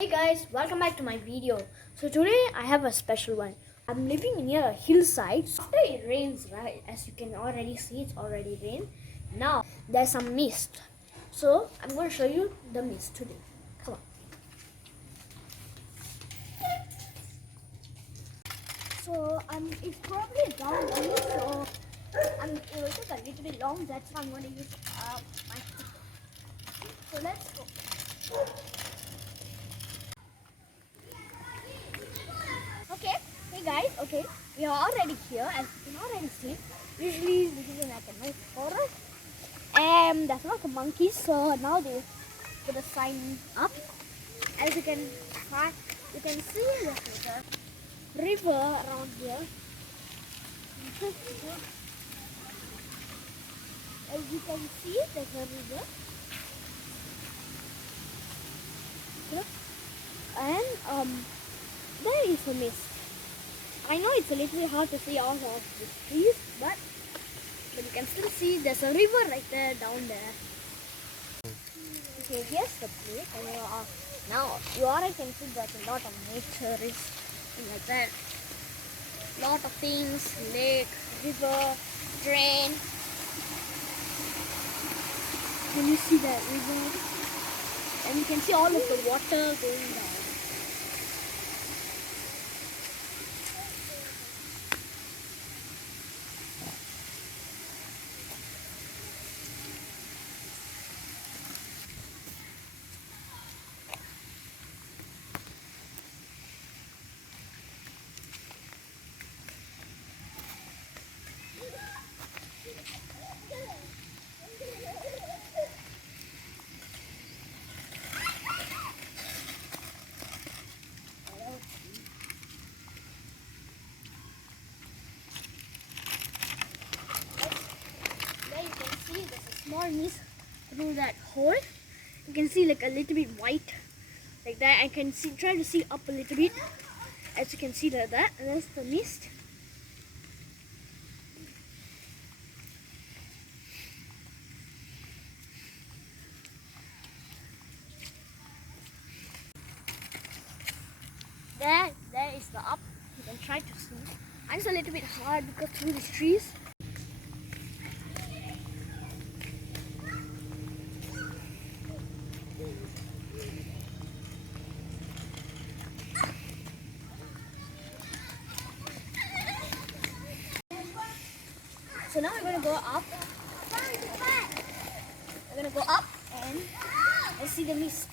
Hey guys, welcome back to my video. So today I have a special one. I'm living near a hillside. So after it rains, right, as you can already see, it's already rained. Now there's some mist. So I'm going to show you the mist today. Come on. So it's probably down here. So it will take a little bit long. That's why I'm going to use my stick. So let's go. Okay, hey guys, okay, we are already here as you can already see. Usually this is like a nice forest and there's lots of monkeys, so now they put a sign up. As you can find, you can see there's a river around here. As you can see, there's a river. And there is a mist. I know it's a little bit hard to see all of the trees, but you can still see there's a river right there down there. Okay, here's the place, and now you already can see that a lot of nature is like that. Lot of things, lake, river, drain. Can you see that river? And you can see all of the water going down. Small mist through that hole. You can see like a little bit white like that. I can see, try to see up a little bit, as you can see like that, and that's the mist. There is the up. You can try to see. And it's a little bit hard because through these trees. So now we're going to go up. We're going to go up and see the mist.